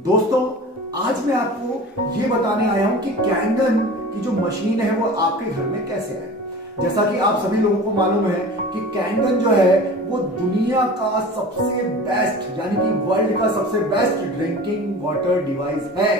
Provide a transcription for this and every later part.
दोस्तों, आज मैं आपको ये बताने आया हूं कि कैंगन की जो मशीन है वो आपके घर में कैसे है। जैसा कि आप सभी लोगों को मालूम है कि कैंगन जो है वो दुनिया का सबसे बेस्ट यानी कि वर्ल्ड का सबसे बेस्ट ड्रिंकिंग वाटर डिवाइस है,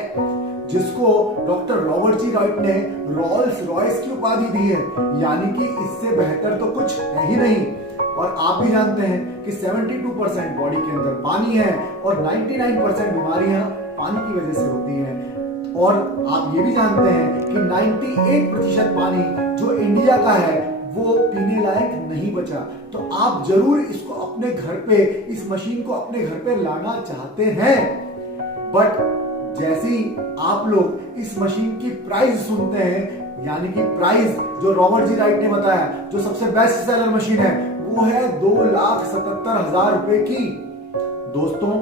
जिसको डॉक्टर रॉबर्ट जी राइट ने रोल्स रॉयस की उपाधि दी है। यानी कि इससे बेहतर तो कुछ है ही नहीं। और आप भी जानते हैं कि 72% बॉडी के अंदर पानी है और 99% बीमारियां पानी की वजह से होती हैं। और आप ये भी जानते हैं कि 98% पानी जो इंडिया का है वो पीने लायक नहीं बचा। तो आप जरूर इसको अपने घर पे, इस मशीन को अपने घर पे लाना चाहते हैं, बट जैसे ही आप लोग इस मशीन की प्राइस सुनते हैं, यानी कि प्राइस जो रॉबर्ट जी राइट ने बताया जो सबसे बेस्ट सेलर मशीन है वो है 2,77,000 रुपए की। दोस्तों,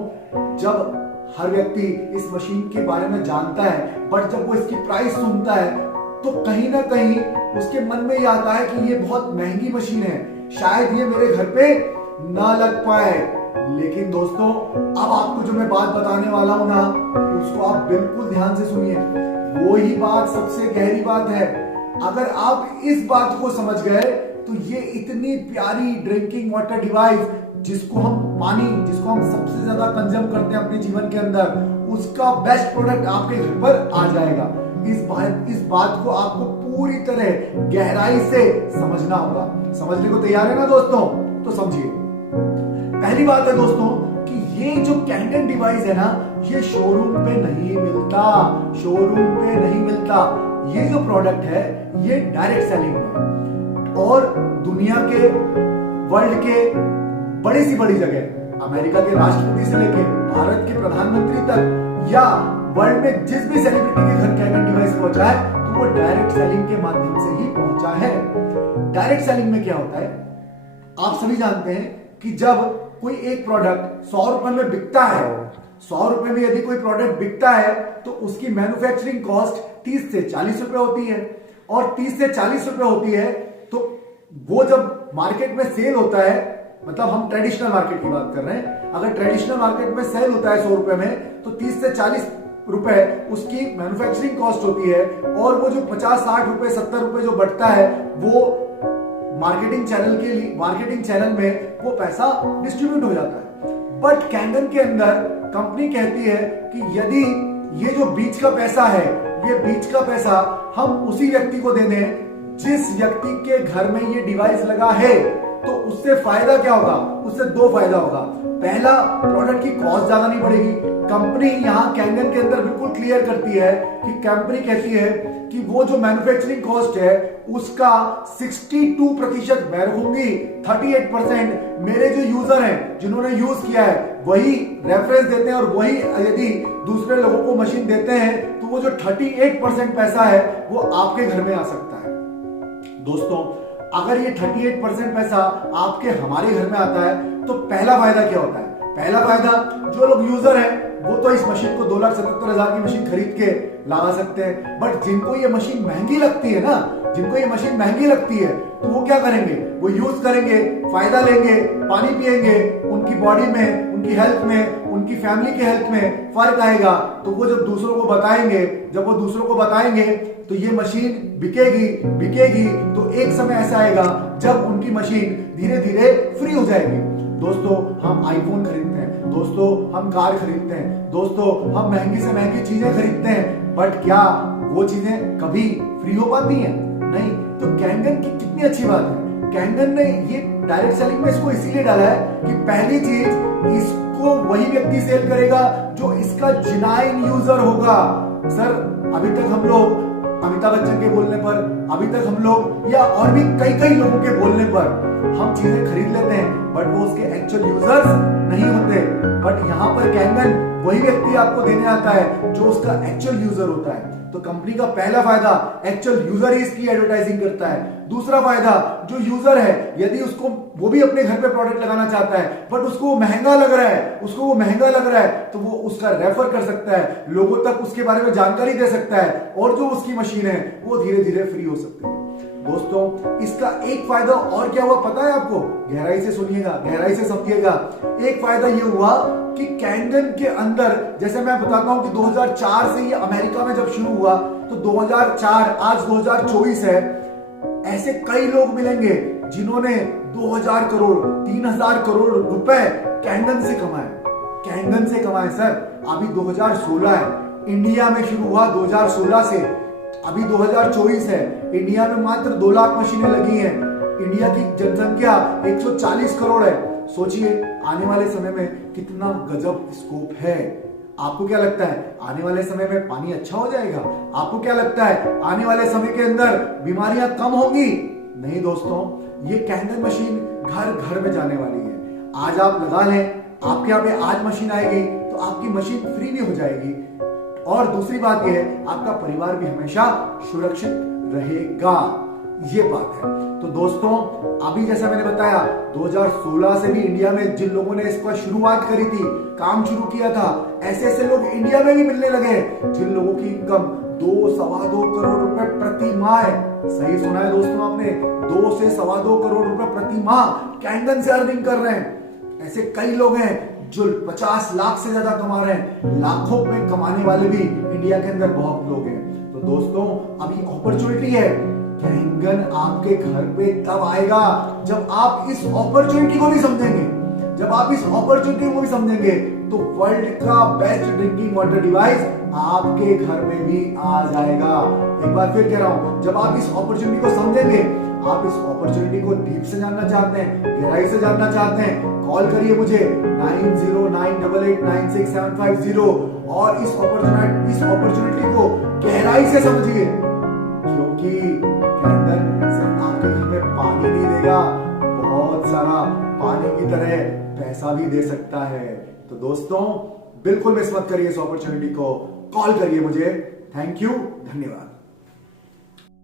जब हर व्यक्ति इस मशीन के बारे में जानता है, बट जब वो इसकी प्राइस सुनता है तो कहीं ना कहीं उसके मन में ये आता है कि ये बहुत महंगी मशीन है, शायद ये मेरे घर पे ना लग पाए। लेकिन दोस्तों, अब आपको जो मैं बात बताने वाला हूं ना, उसको आप बिल्कुल ध्यान से सुनिए। वो ही बात सबसे गहरी बात है। अगर आप इस बात को समझ गए तो ये इतनी प्यारी ड्रिंकिंग वाटर डिवाइस, जिसको हम सबसे ज्यादा कंज्यूम करते हैं अपने जीवन के अंदर, उसका बेस्ट प्रोडक्ट आपके घर पर आ जाएगा। इस बात को आपको पूरी तरह गहराई से समझना होगा। समझने को तैयार है ना दोस्तों? तो समझिए। पहली बात है दोस्तों कि ये जो कैंगन डिवाइस है ना, ये शोरूम पे नहीं मिलता। शोरूम पे नहीं मिलता। ये जो प्रोडक्ट है ये डायरेक्ट सेलिंग है और दुनिया के, वर्ल्ड के बड़ी सी बड़ी जगह, अमेरिका के राष्ट्रपति से लेके भारत के प्रधानमंत्री तक, या वर्ल्ड में जिस भी सेलिब्रिटी के घर कैंगन डिवाइस पहुंचा है तो वो डायरेक्ट सेलिंग के माध्यम से ही पहुंचा है। डायरेक्ट सेलिंग में क्या होता है, आप सभी जानते हैं कि जब कोई एक प्रोडक्ट 100 रुपए में बिकता है, 100 रुपए में यदि कोई प्रोडक्ट बिकता है तो उसकी मैन्युफैक्चरिंग कॉस्ट 30 से 40 रुपए होती है। और 30 से 40 रुपए होती है तो वो जब मार्केट में सेल होता है, मतलब हम ट्रेडिशनल मार्केट की बात कर रहे हैं, अगर ट्रेडिशनल मार्केट में सेल होता है 100 रुपए में, तो 30 से 40 रुपए उसकी मैन्युफैक्चरिंग कॉस्ट होती है। और वो जो 50, 60 रुपए, 70 रुपए जो बढ़ता है वो मार्केटिंग चैनल में वो पैसा डिस्ट्रीब्यूट हो जाता है। बट कैंगन के अंदर कंपनी कहती है कि यदि ये जो बीच का पैसा है, ये बीच का पैसा हम उसी व्यक्ति को दे दें जिस व्यक्ति के घर में ये डिवाइस लगा है, तो उससे फायदा क्या होगा? उससे दो फायदा होगा। पहला, प्रोडक्ट की कॉस्ट ज्यादा नहीं बढ़ेगी। कंपनी यहां कैंगन के अंदर बिल्कुल क्लियर करती है कि कंपनी कहती है कि वो जो मैन्युफैक्चरिंग कॉस्ट है उसका 62% मैं रखूंगी, 38% मेरे जो यूजर हैं जिन्होंने यूज किया है वही रेफरेंस देते हैं, और वही यदि दूसरे लोगों को मशीन देते हैं तो वो जो 38% पैसा है वो आपके घर में आ सकता है। दोस्तों, अगर ये 38% पैसा आपके हमारे घर में आता है तो पहला फायदा क्या होता है? पहला फायदा, जो लोग यूजर हैं वो तो इस मशीन को 2,77,000 की मशीन खरीद के लगा सकते हैं, बट जिनको ये मशीन महंगी लगती है ना, जिनको ये मशीन महंगी लगती है तो वो क्या करेंगे? वो यूज करेंगे, फायदा लेंगे, पानी पिएंगे, उनकी बॉडी में, उनकी हेल्थ में, उनकी फैमिली के हेल्थ में फर्क आएगा। तो वो जब दूसरों को बताएंगे तो ये मशीन बिकेगी तो एक समय ऐसा आएगा जब उनकी मशीन धीरे धीरे फ्री हो जाएगी। दोस्तों, हम आईफोन खरीदते हैं, दोस्तों हम कार खरीदते हैं, दोस्तों हम महंगी से महंगी चीजें खरीदते हैं, बट क्या वो चीजें कभी फ्री हो पाती हैं? नहीं। तो कैंगन की कितनी अच्छी बात है, कैंगन ने ये डायरेक्ट सेलिंग में इसको इसीलिए डाला है कि पहली चीज, इसको वही व्यक्ति सेल करेगा जो इसका जेन्युइन यूजर होगा। सर, अभी तक हम लोग अमिताभ बच्चन के बोलने पर, अभी तक हम लोग या और भी कई लोगों के बोलने पर हम चीजें खरीद लेते हैं, बट वो उसके एक्चुअल यूजर्स नहीं होते। बट यहाँ पर कैंगन वही व्यक्ति आपको देने आता है जो उसका एक्चुअल यूजर होता है। तो कंपनी का पहला फायदा, एक्चुअल यूजर ही इसकी एडवर्टाइजिंग करता है। दूसरा फायदा, जो यूजर है यदि उसको वो भी अपने घर पे प्रोडक्ट लगाना चाहता है बट उसको वो महंगा लग रहा है तो वो उसका रेफर कर सकता है, लोगों तक उसके बारे में जानकारी दे सकता है और जो उसकी मशीन है वो धीरे धीरे फ्री हो सकती है। दोस्तों इसका एक फायदा और क्या हुआ पता है आपको? गहराई से सुनिएगा, गहराई से समझिएगा। एक फायदा ये हुआ कि कैंगन के अंदर, जैसे मैं बताता हूं कि 2004 से ये अमेरिका में जब शुरू हुआ, तो 2004 आज 2024 है, ऐसे कई लोग मिलेंगे जिन्होंने 2000 करोड़ 3000 करोड़ रुपए कैंगन से कमाए, कैंगन से कमाए सर। अभी 2016 है, इंडिया में शुरू हुआ 2016 से, अभी 2024 है, इंडिया में मात्र 2 लाख मशीनें लगी हैं, इंडिया की जनसंख्या 140 करोड़ है। सोचिए आने वाले समय में कितना गजब स्कोप है। आपको क्या लगता है आने वाले समय में पानी अच्छा हो जाएगा? आपको क्या लगता है आने वाले समय के अंदर बीमारियां कम होंगी? नहीं दोस्तों, ये कैंगन मशीन घर घर में जाने वाली है। आज आप लगा लें, आपके यहाँ पे आज मशीन आएगी तो आपकी मशीन फ्री भी हो जाएगी, और दूसरी बात यह है आपका परिवार भी हमेशा सुरक्षित रहेगा, ये बात है। तो दोस्तों अभी जैसा मैंने बताया 2016 से भी इंडिया में जिन लोगों ने इसका शुरुआत करी थी, काम शुरू किया था, ऐसे ऐसे लोग इंडिया में भी मिलने लगे जिन लोगों की इनकम 2-2.25 करोड़ रुपए प्रति माह है। सही सुना है दोस्तों आपने, 2 से 2.25 करोड़ रुपए प्रति माह कैंगन से अर्निंग कर रहे हैं। ऐसे कई लोग हैं जो 50 लाख से ज्यादा कमा रहे हैं, लाखों में कमाने वाले भी इंडिया के अंदर बहुत लोग हैं। तो दोस्तों अभी अपॉर्चुनिटी है, कैंगन आपके घर पे तब आएगा जब आप इस अपॉर्चुनिटी को भी समझेंगे। जब आप इस अपॉर्चुनिटी को भी समझेंगे तो वर्ल्ड का बेस्ट ड्रिंकिंग वाटर डिवाइस आपके घर में भी आ जाएगा। एक बार फिर कह रहा हूं, जब आप इस अपॉर्चुनिटी को समझेंगे, आप इस अपॉर्चुनिटी को डीप से जानना चाहते हैं, गहराई से जानना चाहते हैं, कॉल करिए मुझे 9098889650 और इस अपॉर्चुनिटी को गहराई से समझिए, क्योंकि कैंगन सिर्फ आपके घर में पानी नहीं देगा, बहुत सारा पानी की तरह पैसा भी दे सकता है। तो दोस्तों बिल्कुल मिस मत करिए इस अपॉर्चुनिटी को, कॉल करिए मुझे। थैंक यू, धन्यवाद।